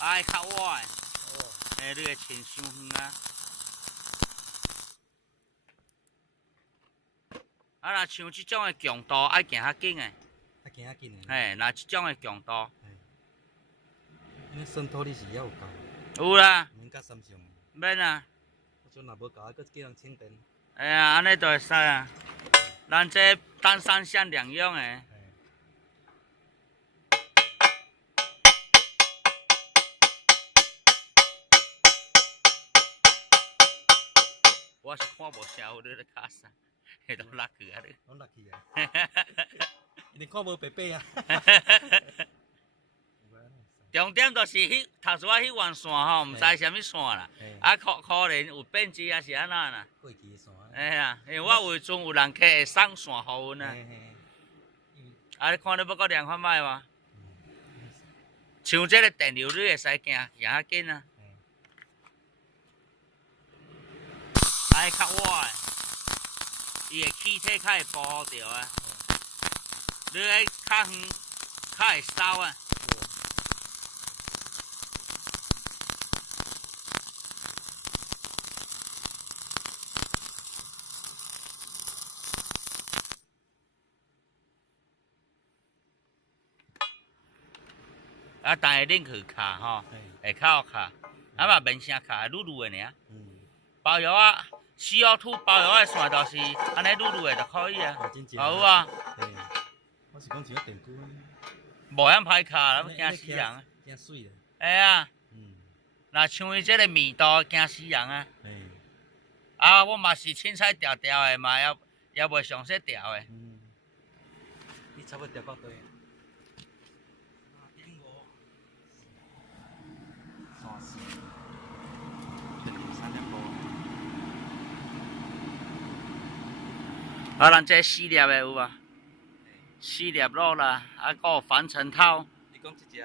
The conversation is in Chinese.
爱较歪的，你会穿伤远啊。啊，若像即种的强度爱行较紧的，爱行较紧的。嘿，若即种的强度，那渗透力是要有够。有啦，免甲三上。免啊。我阵若无够，搁叫人充电。哎呀，安尼就会使啊。咱这单三项两用的。我是看无啥有你咧卡啥，迄都落去啊你。拢落去啊！你看无白白啊！重点就是迄头拄仔迄弯线吼，毋知啥物线啦，啊可能有变质还是安怎啦？过期的线。哎呀，因为我有阵有人客会送线互阮啊。啊，你看你要搁量看卖无？像这个电流，你会使行较紧啊。爱较歪的，伊的气体较会保护着啊。你爱较远，较会收啊。啊，但是恁去卡吼，会较好卡，啊嘛免啥卡，愈愈的尔。包药啊，CO2包药的线都是安尼愈愈的就可以啊。有啊。我是讲像电锯。无遐歹卡啦，要惊死人啊！惊水咧。哎呀。若像伊这个密度，惊死人啊！啊，我嘛是凊彩调调的嘛，也袂详细调的。你差不多调到对。啊，咱这4粒的有无？4粒落啦，啊，个有防尘套。你讲这只